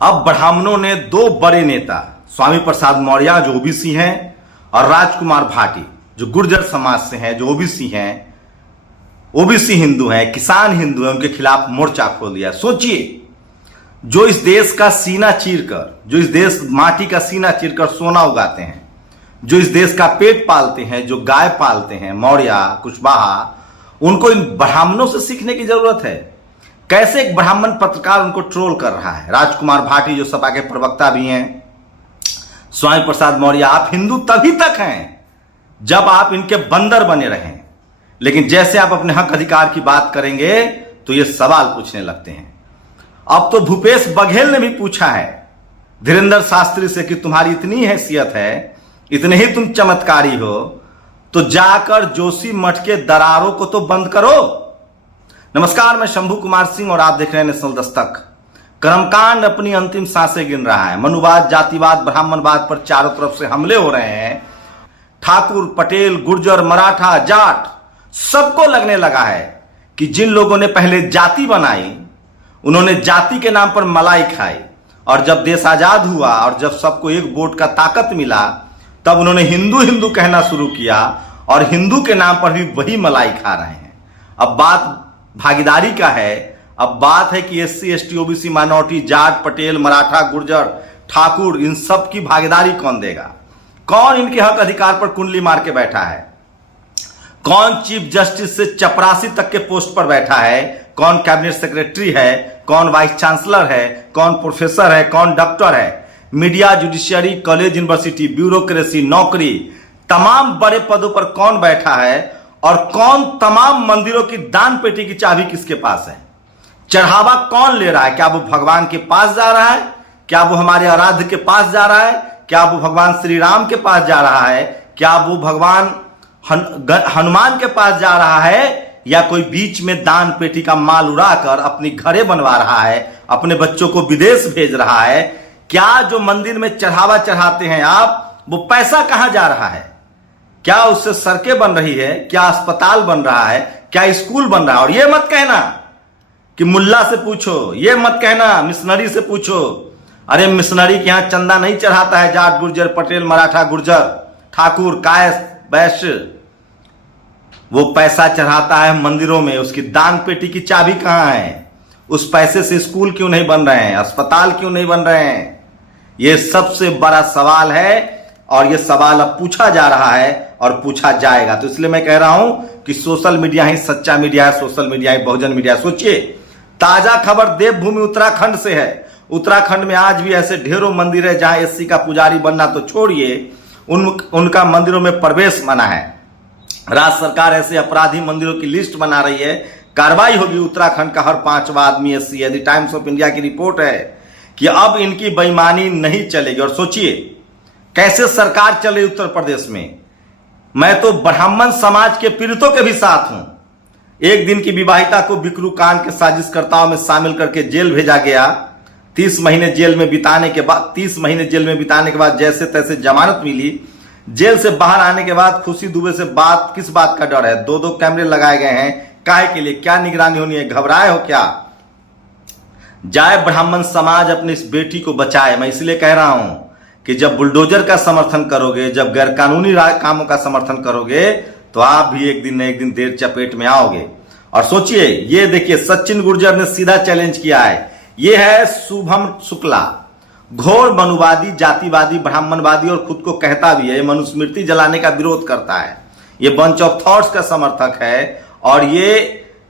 अब ब्राह्मणों ने दो बड़े नेता स्वामी प्रसाद मौर्य जो ओबीसी हैं और राजकुमार भाटी जो गुर्जर समाज से हैं, जो ओबीसी हैं, ओबीसी हिंदू हैं, किसान हिंदू हैं, उनके खिलाफ मोर्चा खोल दिया। सोचिए, जो इस देश का सीना चीरकर, जो इस देश माटी का सीना चीरकर सोना उगाते हैं, जो इस देश का पेट पालते हैं, जो गाय पालते हैं, मौर्य कुशवाहा, उनको इन ब्राह्मणों से सीखने की जरूरत है। कैसे एक ब्राह्मण पत्रकार उनको ट्रोल कर रहा है। राजकुमार भाटी जो सपा के प्रवक्ता भी हैं, स्वामी प्रसाद मौर्य, आप हिंदू तभी तक हैं जब आप इनके बंदर बने रहें, लेकिन जैसे आप अपने हक अधिकार की बात करेंगे तो ये सवाल पूछने लगते हैं। अब तो भूपेश बघेल ने भी पूछा है धीरेंद्र शास्त्री से कि तुम्हारी इतनी हैसियत है, इतने ही तुम चमत्कारी हो, तो जाकर जोशी मठ के दरारों को तो बंद करो। नमस्कार, मैं शंभू कुमार सिंह और आप देख रहे हैं नेशनल दस्तक। कर्मकांड अपनी अंतिम सांसें गिन रहा है। मनुवाद, जातिवाद, ब्राह्मणवाद पर चारों तरफ से हमले हो रहे हैं। ठाकुर, पटेल, गुर्जर, मराठा, जाट सबको लगने लगा है कि जिन लोगों ने पहले जाति बनाई, उन्होंने जाति के नाम पर मलाई खाई, और जब देश आजाद हुआ और जब सबको एक वोट का ताकत मिला, तब उन्होंने हिंदू हिंदू कहना शुरू किया और हिंदू के नाम पर भी वही मलाई खा रहे हैं। अब बात भागीदारी का है। अब बात है कि SC, ST, OBC, minority, Jat, Patel, Maratha, Gurjar, Thakur, इन सब की भागीदारी कौन देगा? कौन इनके हक अधिकार पर कुंडली मार के बैठा है? कौन चीफ जस्टिस से चपरासी तक के पोस्ट पर बैठा है? कौन कैबिनेट सेक्रेटरी है? कौन वाइस चांसलर है? कौन प्रोफेसर है? कौन डॉक्टर है? Media, judiciary, college, university, bureaucracy, नौकरी, तमाम बड़े पदों पर कौन बैठा है? और कौन तमाम मंदिरों की दान पेटी की चाबी किसके पास है? चढ़ावा कौन ले रहा है? क्या वो भगवान के पास जा रहा है? क्या वो हमारे आराध्य के पास जा रहा है? क्या वो भगवान श्री राम के पास जा रहा है? क्या वो भगवान हनुमान के पास जा रहा है? या कोई बीच में दान पेटी का माल उड़ाकर अपनी घरें बनवा रहा है, अपने बच्चों को विदेश भेज रहा है? क्या जो मंदिर में चढ़ावा चढ़ाते हैं आप, वो पैसा कहां जा रहा है? क्या उससे सड़कें बन रही है? क्या अस्पताल बन रहा है? क्या स्कूल बन रहा है? और ये मत कहना कि मुल्ला से पूछो, ये मत कहना मिशनरी से पूछो। अरे मिशनरी के यहां चंदा नहीं चढ़ाता है जाट, गुर्जर, पटेल, मराठा, गुर्जर, ठाकुर, कायस्थ, वैश्य। वो पैसा चढ़ाता है मंदिरों में। उसकी दान पेटी की चाबी कहां है? उस पैसे से स्कूल क्यों नहीं बन रहे हैं? अस्पताल क्यों नहीं बन रहे हैं? यह सबसे बड़ा सवाल है और यह सवाल अब पूछा जा रहा है और पूछा जाएगा। तो इसलिए मैं कह रहा हूं कि सोशल मीडिया ही सच्चा मीडिया है, सोशल मीडिया ही बहुजन मीडिया। सोचिए, ताजा खबर देवभूमि उत्तराखंड से है। उत्तराखंड में आज भी ऐसे ढेरों मंदिर है जहां एससी का पुजारी बनना तो छोड़िए, उनका मंदिरों में प्रवेश मना है। राज्य सरकार ऐसे अपराधी मंदिरों की लिस्ट बना रही है। कार्रवाई होगी उत्तराखंड का हर 5वां आदमी एससी। यदि टाइम्स ऑफ इंडिया की रिपोर्ट है कि अब इनकी बेईमानी नहीं चलेगी। और सोचिए कैसे सरकार चल रही उत्तर प्रदेश में। मैं तो ब्राह्मण समाज के पीड़ितों के भी साथ हूं। एक दिन की विवाहिता को बिकरू कांड के साजिशकर्ताओं में शामिल करके जेल भेजा गया। 30 महीने जेल में बिताने के बाद जैसे तैसे जमानत मिली। जेल से बाहर आने के बाद खुशी दुबे से किस बात का डर है? 2-2 कैमरे लगाए गए हैं। काहे के लिए? क्या निगरानी होनी है? घबराए हो क्या? जाए ब्राह्मण समाज अपनी इस बेटी को बचाए। मैं इसलिए कह रहा हूं कि जब बुलडोजर का समर्थन करोगे, जब गैरकानूनी कामों का समर्थन करोगे, तो आप भी एक दिन न एक दिन देर चपेट में आओगे। और सोचिए, ये देखिए, सचिन गुर्जर ने सीधा चैलेंज किया है। ये है शुभम शुक्ला, घोर मनुवादी, जातिवादी, ब्राह्मणवादी और खुद को कहता भी है ये मनुस्मृति जलाने का विरोध करता है। ये बंच ऑफ थॉट्स का समर्थक है और ये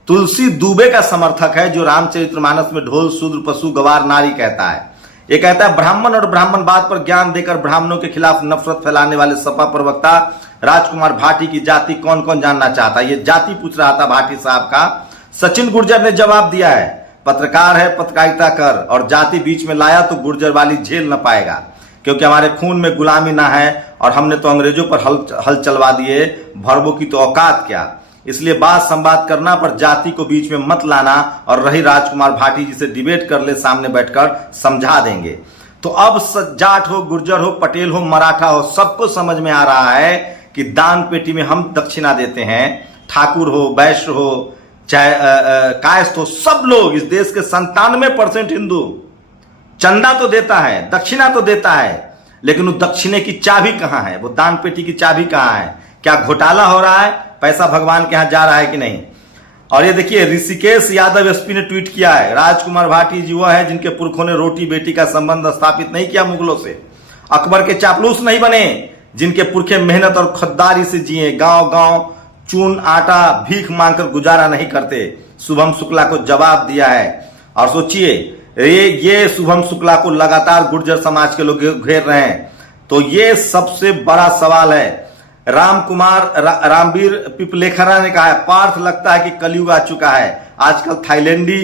तुलसी दुबे का समर्थक है जो रामचरितमानस में ढोल, शूद्र, पशु, गवार, नारी कहता है। ये कहता है ब्राह्मण और ब्राह्मणवाद पर ज्ञान देकर ब्राह्मणों के खिलाफ नफरत फैलाने वाले सपा प्रवक्ता राजकुमार भाटी की जाति कौन कौन जानना चाहता है? ये जाति पूछ रहा था भाटी साहब का। सचिन गुर्जर ने जवाब दिया है, पत्रकार है, पत्रकारिता कर, और जाति बीच में लाया तो गुर्जर वाली झेल न पाएगा, क्योंकि हमारे खून में गुलामी ना है और हमने तो अंग्रेजों पर हल चलवा दिए, भरबों की तो औकात क्या। इसलिए बात संवाद करना पर जाति को बीच में मत लाना। और रही राजकुमार भाटी जी से डिबेट कर ले, सामने बैठकर समझा देंगे। तो अब जाट हो, गुर्जर हो, पटेल हो, मराठा हो, सबको समझ में आ रहा है कि दान पेटी में हम दक्षिणा देते हैं। ठाकुर हो, वैश्य हो, चाहे कायस्थ हो, सब लोग, इस देश के 97% हिंदू चंदा तो देता है, दक्षिणा तो देता है, लेकिन वो दक्षिणे की चाबी कहां है, वो दान पेटी की चाबी कहां है? क्या घोटाला हो रहा है? पैसा भगवान के यहां जा रहा है कि नहीं? और ये देखिए, ऋषिकेश यादव एसपी ने ट्वीट किया है, राजकुमार भाटी जी वो है जिनके पुरखों ने रोटी बेटी का संबंध स्थापित नहीं किया मुगलों से, अकबर के चापलूस नहीं बने, जिनके पुरखे मेहनत और खुददारी से जिए, गांव गांव चून आटा भीख मांगकर गुजारा नहीं करते। शुभम शुक्ला को जवाब दिया है। और सोचिए, ये शुभम शुक्ला को लगातार गुर्जर समाज के लोग घेर रहे हैं। तो ये सबसे बड़ा सवाल है। रामवीर पिपलेखरा ने कहा है, पार्थ लगता है कि कलयुग आ चुका है। आजकल थाईलैंडी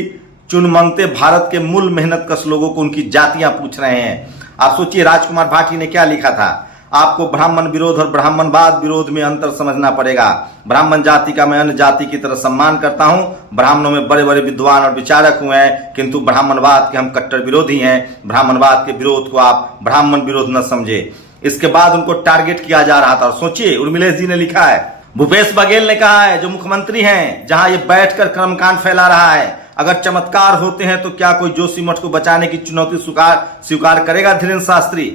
चुन मांगते भारत के मूल मेहनत कश लोगों को उनकी जातियां पूछ रहे हैं। आप सोचिए, राजकुमार भाटी ने क्या लिखा था, आपको ब्राह्मण विरोध और ब्राह्मणवाद विरोध में अंतर समझना पड़ेगा। ब्राह्मण जाति का मैं अन्य जाति की तरह सम्मान करता हूं। ब्राह्मणों में बड़े बड़े विद्वान और विचारक हुए हैं, किंतु ब्राह्मणवाद के हम कट्टर विरोधी हैं। ब्राह्मणवाद के विरोध को आप ब्राह्मण विरोध न समझे। इसके बाद उनको टारगेट किया जा रहा था। और सोचिए, उर्मिलेश जी ने लिखा है, भूपेश बघेल ने कहा है, जो मुख्यमंत्री हैं, जहां ये बैठकर कर्मकांड फैला रहा है, अगर चमत्कार होते हैं तो क्या कोई जोशीमठ को बचाने की चुनौती स्वीकार करेगा धीरेन्द्र शास्त्री?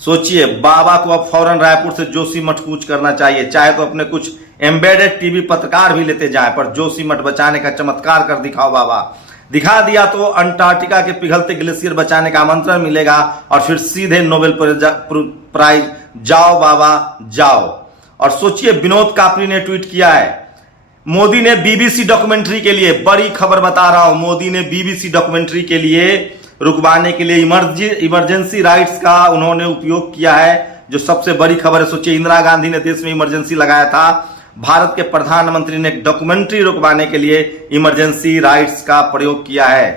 सोचिए, बाबा को अब फौरन रायपुर से जोशीमठ कूच करना चाहिए। चाहे तो अपने कुछ एम्बेडेड टीवी पत्रकार भी लेते जाएं, पर जोशीमठ बचाने का चमत्कार कर दिखाओ बाबा। दिखा दिया तो अंटार्कटिका के पिघलते ग्लेशियर बचाने का आमंत्रण मिलेगा और फिर सीधे नोबेल प्राइज जाओ बाबा जाओ। और सोचिए, विनोद कापरी ने ट्वीट किया है, मोदी ने बीबीसी डॉक्यूमेंट्री के लिए, बड़ी खबर बता रहा हूं, मोदी ने बीबीसी डॉक्यूमेंट्री के लिए रुकवाने के लिए इमरजेंसी राइट्स का उन्होंने उपयोग किया है, जो सबसे बड़ी खबर है। सोचिए, इंदिरा गांधी ने देश में इमरजेंसी लगाया था, भारत के प्रधानमंत्री ने डॉक्यूमेंट्री रुकवाने के लिए इमरजेंसी राइट्स का प्रयोग किया है।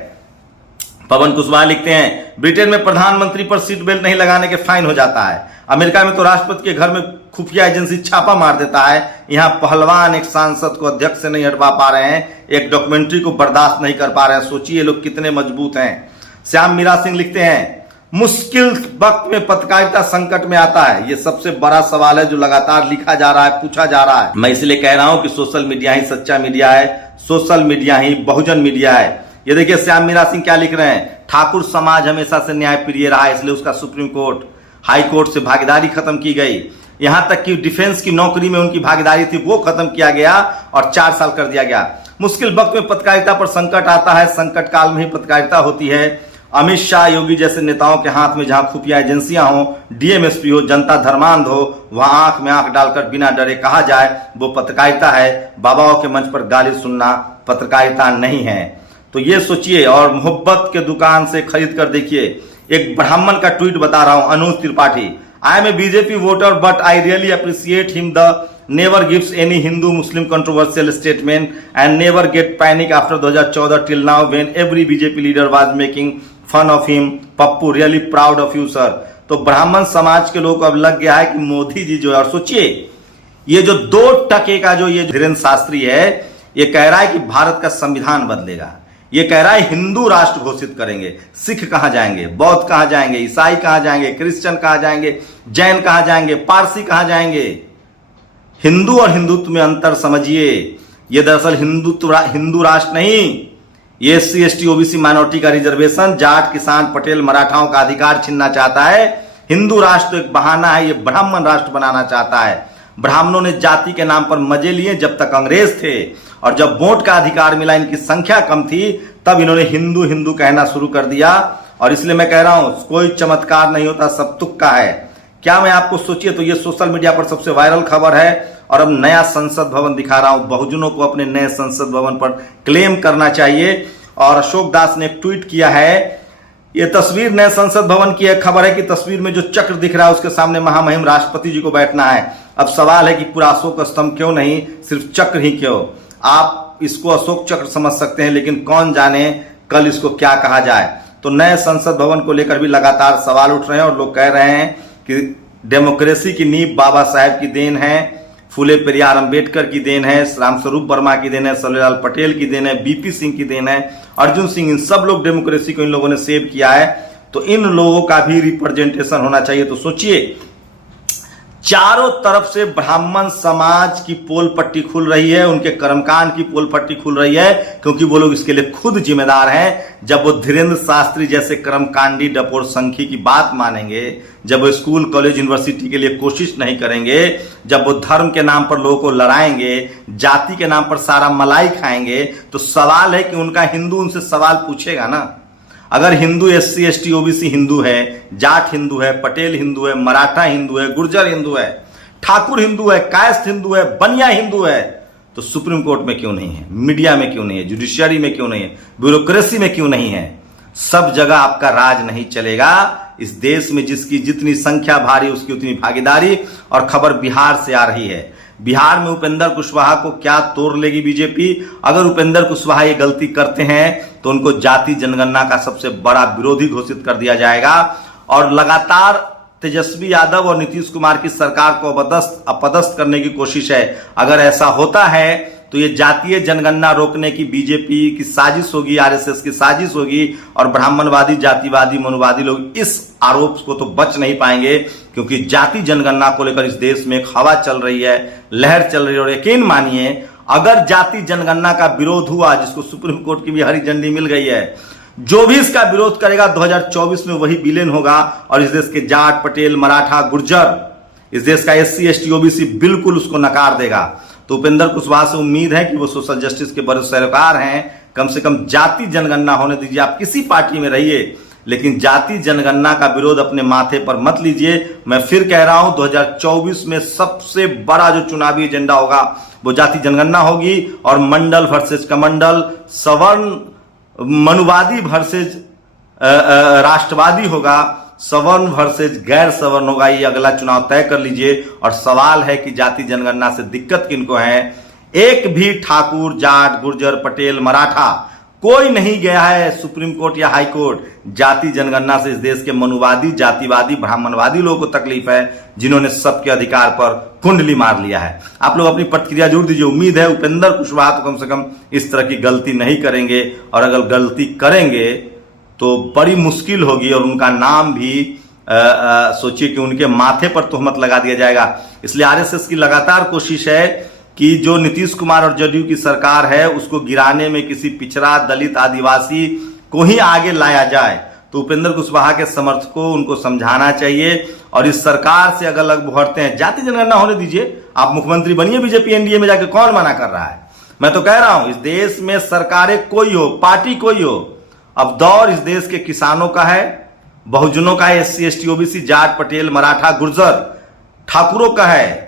पवन कुशवाहा लिखते हैं, ब्रिटेन में प्रधानमंत्री पर सीट बेल्ट नहीं लगाने के फाइन हो जाता है। अमेरिका में तो राष्ट्रपति के घर में खुफिया एजेंसी छापा मार देता है। यहां पहलवान एक सांसद को अध्यक्ष से नहीं हटवा पा रहे हैं, एक डॉक्यूमेंट्री को बर्दाश्त नहीं कर पा रहे हैं। सोचिए, लोग कितने मजबूत हैं। श्याम मीरा सिंह लिखते हैं, मुश्किल वक्त में पत्रकारिता संकट में आता है। ये सबसे बड़ा सवाल है जो लगातार लिखा जा रहा है, पूछा जा रहा है। मैं इसलिए कह रहा हूं कि सोशल मीडिया ही सच्चा मीडिया है, सोशल मीडिया ही बहुजन मीडिया है। ये देखिए, श्याम मीरा सिंह क्या लिख रहे हैं, ठाकुर समाज हमेशा से न्याय प्रिय रहा है, इसलिए उसका सुप्रीम कोर्ट, हाई कोर्ट से भागीदारी खत्म की गई। यहां तक कि डिफेंस की नौकरी में उनकी भागीदारी थी, वो खत्म किया गया और 4 साल कर दिया गया। मुश्किल वक्त में पत्रकारिता पर संकट आता है, संकट काल में ही पत्रकारिता होती है। अमित शाह, योगी जैसे नेताओं के हाथ में जहां खुफिया एजेंसियां हो, डीएमएसपी हो, जनता धर्मांध हो, वहां आंख में आंख डालकर बिना डरे कहा जाए वो पत्रकारिता है। बाबाओं के मंच पर गाली सुनना पत्रकारिता नहीं है। तो ये सोचिए, और मोहब्बत के दुकान से खरीद कर देखिए। एक ब्राह्मण का ट्वीट बता रहा हूं, Anuj Tripathi, I am a BJP voter but I really appreciate him the never gives any Hindu Muslim controversial statement and never get panic after 2014 till now when every BJP leader was making fun of him. Pappu, really proud of you sir। तो ब्राह्मण समाज के लोग को अब लग गया है कि मोदी जी जो है, और सोचिए, ये जो 2% का जो ये धीरेन्द्र शास्त्री है, ये कह रहा है कि भारत का संविधान बदलेगा। ये कह रहा है हिंदू राष्ट्र घोषित करेंगे। सिख कहां जाएंगे, बौद्ध कहां जाएंगे, ईसाई कहां जाएंगे, क्रिश्चियन कहां जाएंगे, जैन कहां जाएंगे, पारसी कहां जाएंगे? हिंदू और हिंदुत्व में अंतर समझिए। यह दरअसल हिंदू राष्ट्र नहीं, ये SC ST OBC माइनॉरिटी का रिजर्वेशन, जाट किसान पटेल मराठाओं का अधिकार छीनना चाहता है। हिंदू राष्ट्र तो एक बहाना है, ये ब्राह्मण राष्ट्र बनाना चाहता है। ब्राह्मणों ने जाति के नाम पर मजे लिए जब तक अंग्रेज थे, और जब वोट का अधिकार मिला, इनकी संख्या कम थी, तब इन्होंने हिंदू हिंदू कहना शुरू कर दिया। और इसलिए मैं कह रहा हूं, कोई चमत्कार नहीं होता, सब तुक्का है। क्या मैं आपको, सोचिए, तो ये सोशल मीडिया पर सबसे वायरल खबर है। और अब नया संसद भवन दिखा रहा हूं, बहुजनों को अपने नए संसद भवन पर क्लेम करना चाहिए। और अशोक दास ने एक ट्वीट किया है, ये तस्वीर नए संसद भवन की एक खबर है कि तस्वीर में जो चक्र दिख रहा है उसके सामने महामहिम राष्ट्रपति जी को बैठना है। अब सवाल है कि पूरा अशोक स्तंभ क्यों नहीं, सिर्फ चक्र ही क्यों? आप इसको अशोक चक्र समझ सकते हैं, लेकिन कौन जाने कल इसको क्या कहा जाए। तो नए संसद भवन को लेकर भी लगातार सवाल उठ रहे हैं, और लोग कह रहे हैं कि डेमोक्रेसी की नींव बाबा साहेब की देन है, फूले पेरियार अंबेडकर की देन है, रामस्वरूप वर्मा की देन है, सल्लेलाल पटेल की देन है, बीपी सिंह की देन है, अर्जुन सिंह, इन सब लोग डेमोक्रेसी को इन लोगों ने सेव किया है। तो इन लोगों का भी रिप्रेजेंटेशन होना चाहिए। तो सोचिए, चारों तरफ से ब्राह्मण समाज की पोल पट्टी खुल रही है, उनके कर्मकांड की पोल पट्टी खुल रही है, क्योंकि वो लोग इसके लिए खुद जिम्मेदार हैं। जब वो धीरेन्द्र शास्त्री जैसे कर्मकांडी डपोर संखी की बात मानेंगे, जब वो स्कूल कॉलेज यूनिवर्सिटी के लिए कोशिश नहीं करेंगे, जब वो धर्म के नाम पर लोगों को लड़ाएंगे, जाति के नाम पर सारा मलाई खाएंगे, तो सवाल है कि उनका हिंदू उनसे सवाल पूछेगा ना। अगर Hindu SC ST OBC Hindu है, जाट हिंदू है, पटेल हिंदू है, मराठा हिंदू है, गुर्जर हिंदू है, ठाकुर हिंदू है, कायस्थ हिंदू है, बनिया हिंदू है, तो सुप्रीम कोर्ट में क्यों नहीं है, मीडिया में क्यों नहीं है, जुडिशियरी में क्यों नहीं है, ब्यूरोक्रेसी में क्यों नहीं है? सब जगह आपका राज नहीं चलेगा। इस देश में जिसकी जितनी संख्या भारी उसकी उतनी भागीदारी। और खबर बिहार से आ रही है, बिहार में उपेंद्र कुशवाहा को क्या तोड़ लेगी बीजेपी। अगर उपेंद्र कुशवाहा ये गलती करते हैं तो उनको जाति जनगणना का सबसे बड़ा विरोधी घोषित कर दिया जाएगा। और लगातार तेजस्वी यादव और नीतीश कुमार की सरकार को अपदस्थ करने की कोशिश है। अगर ऐसा होता है तो ये जातीय जनगणना रोकने की बीजेपी की साजिश होगी, RSS की साजिश होगी, और ब्राह्मणवादी, जातिवादी, मनुवादी लोग इस आरोप को तो बच नहीं पाएंगे, क्योंकि जाति जनगणना को लेकर इस देश में एक हवा चल रही है, लहर चल रही है। और यकीन मानिए, अगर जाति जनगणना का विरोध हुआ, जिसको सुप्रीम कोर्ट की भी हरी झंडी मिल गई है, जो भी इसका विरोध करेगा 2024 में वही विलेन होगा। और इस देश के जाट, पटेल, मराठा, गुर्जर, इस देश का SC ST OBC बिल्कुल उसको नकार देगा। तो उपेंद्र कुशवाहा से उम्मीद है कि वो सोशल जस्टिस के बड़े सरकार हैं, कम से कम जाति जनगणना होने दीजिए। आप किसी पार्टी में रहिए, लेकिन जाति जनगणना का विरोध अपने माथे पर मत लीजिए। मैं फिर कह रहा हूं, 2024 में सबसे बड़ा जो चुनावी एजेंडा होगा वो जाति जनगणना होगी, और मंडल वर्सेज कमंडल, सवर्ण मनुवादी वर्सेज राष्ट्रवादी होगा, सवर्ण वर्सेज गैर सवर्ण होगा। ये अगला चुनाव तय कर लीजिए। और सवाल है कि जाति जनगणना से दिक्कत किनको है? एक भी ठाकुर, जाट, गुर्जर, पटेल, मराठा कोई नहीं गया है सुप्रीम कोर्ट या हाई कोर्ट। जाति जनगणना से इस देश के मनुवादी, जातिवादी, ब्राह्मणवादी लोगों को तकलीफ है, जिन्होंने सबके अधिकार पर कुंडली मार लिया है। आप लोग अपनी प्रतिक्रिया जरूर दीजिए। उम्मीद है उपेंद्र कुशवाहा तो कम से कम इस तरह की गलती नहीं करेंगे, और अगर गलती करेंगे तो बड़ी मुश्किल होगी, और उनका नाम भी सोचिए कि उनके माथे पर तोहमत लगा दिया जाएगा। इसलिए RSS की लगातार कोशिश है कि जो नीतीश कुमार और जदयू की सरकार है उसको गिराने में किसी पिछड़ा, दलित, आदिवासी को ही आगे लाया जाए। तो उपेंद्र कुशवाहा के समर्थकों उनको समझाना चाहिए, और इस सरकार से अगर अलग भरते हैं, जाति जनगणना होने दीजिए, आप मुख्यमंत्री बनिए बीजेपी NDA में जाके, कौन मना कर रहा है? मैं तो कह रहा हूं, इस देश में सरकारें कोई हो, पार्टी कोई हो, अब दौर इस देश के किसानों का है, बहुजनों का है, SC ST OBC, Jat, Patel, Maratha, Gurjar, ठाकुरों का है।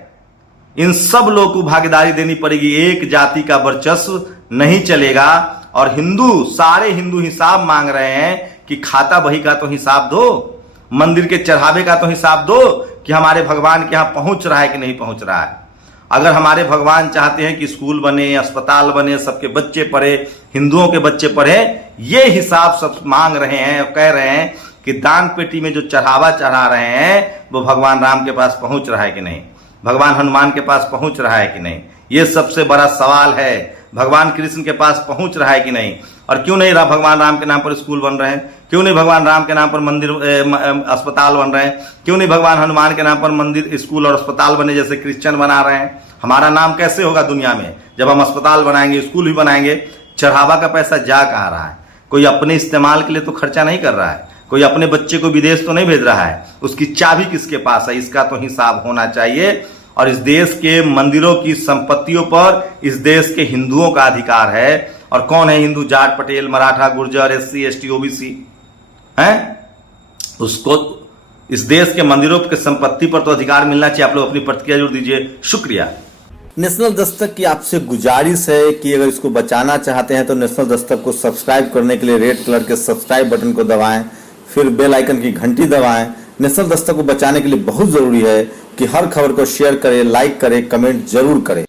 इन सब लोगों को भागीदारी देनी पड़ेगी। एक जाति का वर्चस्व नहीं चलेगा। और हिंदू, सारे हिंदू हिसाब मांग रहे हैं कि खाता बही का तो हिसाब दो, मंदिर के चढ़ावे का तो हिसाब दो, कि हमारे भगवान के यहां पहुंच रहा है कि नहीं पहुंच रहा है। अगर हमारे भगवान चाहते हैं कि स्कूल बने, अस्पताल बने, सबके बच्चे पढ़े, हिंदुओं के बच्चे पढ़े, ये हिसाब सब मांग रहे हैं और कह रहे हैं कि दान पेटी में जो चढ़ावा चढ़ा रहे हैं वो भगवान राम के पास पहुंच रहा है कि नहीं, भगवान हनुमान के पास पहुंच रहा है कि नहीं। ये सबसे बड़ा सवाल है। भगवान कृष्ण के पास पहुंच रहा है कि नहीं। और क्यों नहीं रहा? भगवान राम के नाम पर स्कूल बन रहे हैं, क्यों नहीं भगवान राम के नाम पर मंदिर, अस्पताल बन रहे हैं, क्यों नहीं भगवान हनुमान के नाम पर मंदिर, स्कूल और अस्पताल बने जैसे क्रिश्चियन बना रहे हैं। हमारा नाम कैसे होगा दुनिया में जब हम अस्पताल बनाएंगे, स्कूल भी बनाएंगे? चढ़ावा का पैसा जा कहाँ रहा है? कोई अपने इस्तेमाल के लिए तो खर्चा नहीं कर रहा है, कोई अपने बच्चे को विदेश तो नहीं भेज रहा है। उसकी चाबी किसके पास है? इसका तो हिसाब होना चाहिए। और इस देश के मंदिरों की संपत्तियों पर इस देश के हिंदुओं का अधिकार है। और कौन है Hindu? Jat, Patel, Maratha, Gurjar, SC ST OBC हैं। उसको इस देश के मंदिरों के संपत्ति पर तो अधिकार मिलना चाहिए। आप लोग अपनी प्रतिक्रिया जरूर दीजिए। शुक्रिया। नेशनल दस्तक की आपसे गुजारिश है कि अगर इसको बचाना चाहते हैं तो नेशनल दस्तक को सब्सक्राइब करने के लिए रेड कलर के सब्सक्राइब बटन को दबाएं, फिर बेल आइकन की घंटी दबाएं। नेशनल दस्तक को बचाने के लिए बहुत जरूरी है कि हर खबर को शेयर करें, लाइक करें, कमेंट जरूर करें।